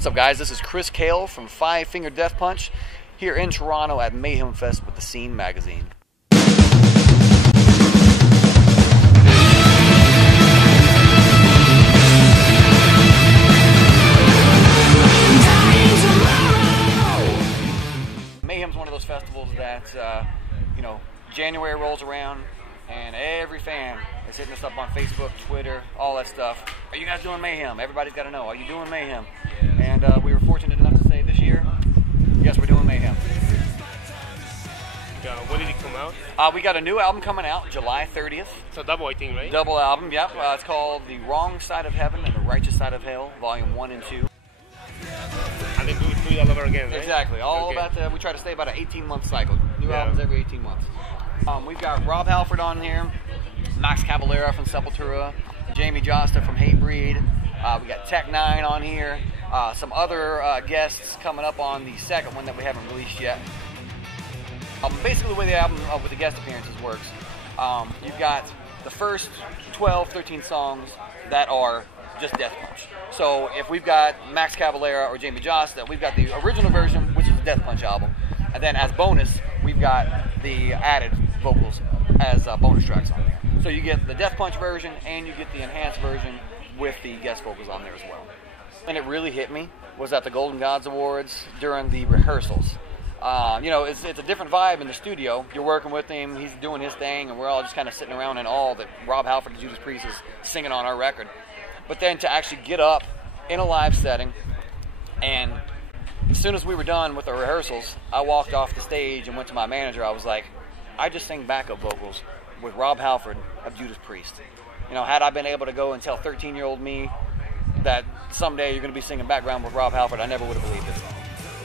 What's up, guys? This is Chris Kael from Five Finger Death Punch here in Toronto at Mayhemfest with the Scene magazine. Mayhem's one of those festivals that, you know, January rolls around and every fan is hitting us up on Facebook, Twitter, all that stuff. Are you guys doing Mayhem? Everybody's got to know, are you doing Mayhem? And we were fortunate enough to say this year, yes, we're doing Mayhem. When did it come out? We got a new album coming out July 30th. It's a double, I think, right? Double album, yep. It's called The Wrong Side of Heaven and The Righteous Side of Hell, Volume 1 and 2. And then do it all over again, right? Exactly. All about we try to stay about an 18-month cycle. New albums every 18 months. We've got Rob Halford on here, Max Cavalera from Sepultura, Jamie Josta from Hatebreed. We got Tech 9 on here. Some other guests coming up on the second one that we haven't released yet. Basically, the way the album with the guest appearances works, you've got the first 12, 13 songs that are just Death Punch. So if we've got Max Cavalera or Jamie Josta, we've got the original version, which is the Death Punch album. And then as bonus, we've got the added vocals as bonus tracks on there. So you get the Death Punch version and you get the enhanced version with the guest vocals on there as well. And it really hit me was at the Golden Gods Awards during the rehearsals. You know, it's a different vibe in the studio. You're working with him, he's doing his thing, and we're all just kind of sitting around in awe that Rob Halford and Judas Priest is singing on our record. But then to actually get up in a live setting, and as soon as we were done with the rehearsals, I walked off the stage and went to my manager. I was like, I just sang backup vocals with Rob Halford of Judas Priest. You know, had I been able to go and tell 13-year-old me that someday you're going to be singing background with Rob Halford, I never would have believed it.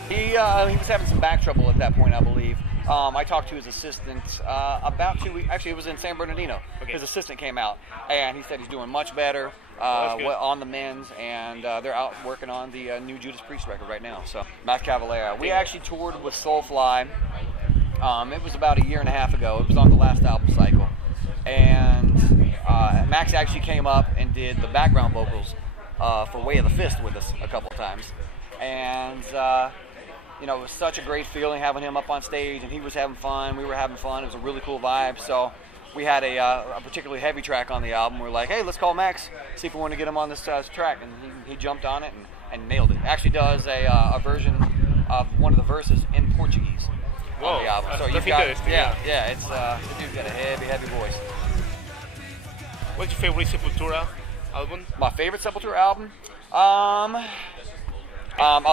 He was having some back trouble at that point, I believe. I talked to his assistant about 2 weeks. Actually, it was in San Bernardino. Okay. His assistant came out, and he said he's doing much better on the mends, and they're out working on the new Judas Priest record right now. So, Max Cavalera. We actually toured with Soulfly. It was about a year and a half ago. It was on the last album cycle. And Max actually came up and did the background vocals for Way of the Fist with us a couple of times. And you know, it was such a great feeling having him up on stage, and he was having fun, we were having fun. It was a really cool vibe. So we had a particularly heavy track on the album. We were like, hey, let's call Max, see if we want to get him on this track. And he jumped on it and nailed it. Actually does a version of one of the verses in Portuguese on the album. So you've got, it's the dude's got a heavy voice. What's your favorite Sepultura album? My favorite Sepultura album? I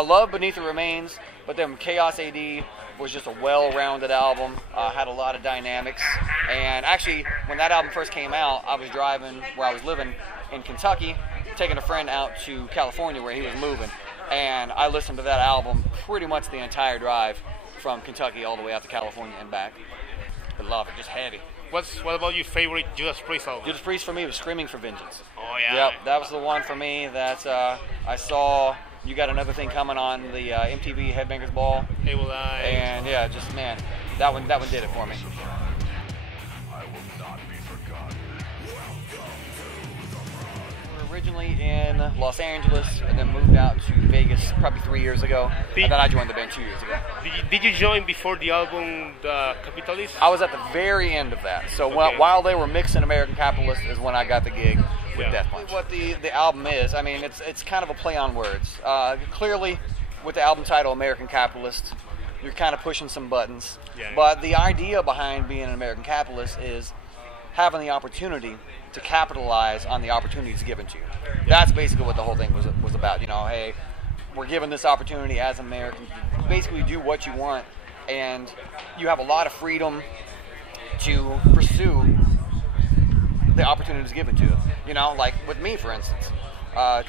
love Beneath the Remains, but then Chaos AD was just a well-rounded album, had a lot of dynamics. And actually, when that album first came out, I was driving where I was living in Kentucky, taking a friend out to California where he was moving. And I listened to that album pretty much the entire drive from Kentucky all the way out to California and back. I love it, just heavy. What about your favorite Judas Priest album? Judas Priest for me was Screaming for Vengeance. Oh, yeah. Yep, that was the one for me that I saw. You Got Another Thing coming on the MTV Headbangers Ball. Hey, will I? And yeah, just man, that one did it for me. We were originally in Los Angeles and then moved out to Vegas probably 3 years ago. And then I joined the band 2 years ago. Did you join before the album The Capitalist? I was at the very end of that. So while they were mixing American Capitalist is when I got the gig with Death Punch. What the album is, I mean, it's kind of a play on words. Clearly, with the album title American Capitalist, you're kind of pushing some buttons. Yeah. But the idea behind being an American capitalist is having the opportunity to capitalize on the opportunities given to you. That's basically what the whole thing was about. You know, hey, we're given this opportunity as Americans. Basically, do what you want, and you have a lot of freedom to pursue the opportunities given to you. You know, like with me, for instance,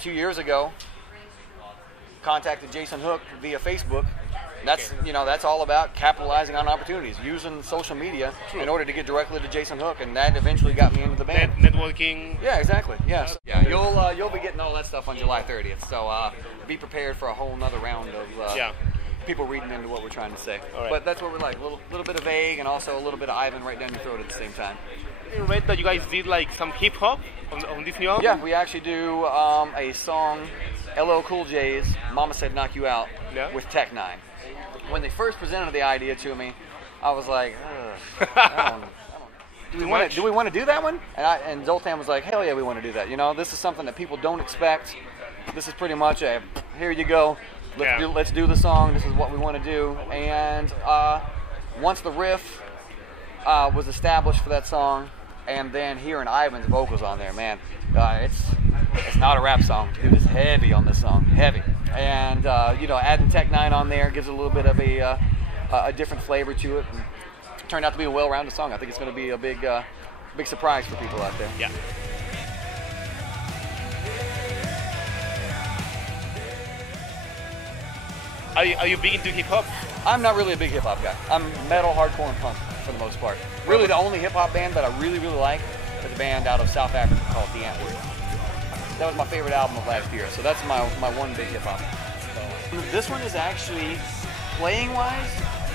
2 years ago, contacted Jason Hook via Facebook. That's all about capitalizing on opportunities, using social media in order to get directly to Jason Hook, and that eventually got me into the band. Networking. Yeah, exactly. Yes. Yeah, you'll be getting all that stuff on July 30th. So be prepared for a whole nother round of people reading into what we're trying to say. Right. But that's what we're like, a little bit of vague and also a little bit of Ivan right down your throat at the same time. I read that you guys did like some hip hop on this new album. Yeah, we actually do a song, LL Cool J's "Mama Said Knock You Out" with Tech Nine. When they first presented the idea to me, I was like, do we want to do that one? And Zoltan was like, hell yeah, we want to do that. You know, this is something that people don't expect. This is pretty much a, here you go, let's do the song. This is what we want to do. And once the riff was established for that song, and then hearing Ivan's vocals on there, man, it's not a rap song. Dude, it's heavy on this song, heavy. And you know, adding Tech Nine on there gives a little bit of a different flavor to it. And it turned out to be a well-rounded song. I think it's going to be a big surprise for people out there. Yeah. Are you big into hip hop? I'm not really a big hip hop guy. I'm metal, hardcore, and punk for the most part. Really, the only hip hop band that I really like is a band out of South Africa called The Antwoord. That was my favorite album of last year, so that's my one big hip hop. This one is actually, playing-wise,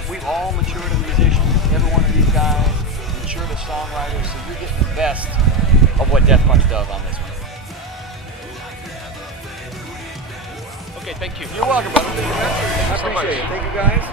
we've all matured as musicians. Every one of these guys matured as songwriters, so you're getting the best of what Death Punch does on this one. Okay, thank you. You're welcome, brother. I appreciate it. Thank you, guys.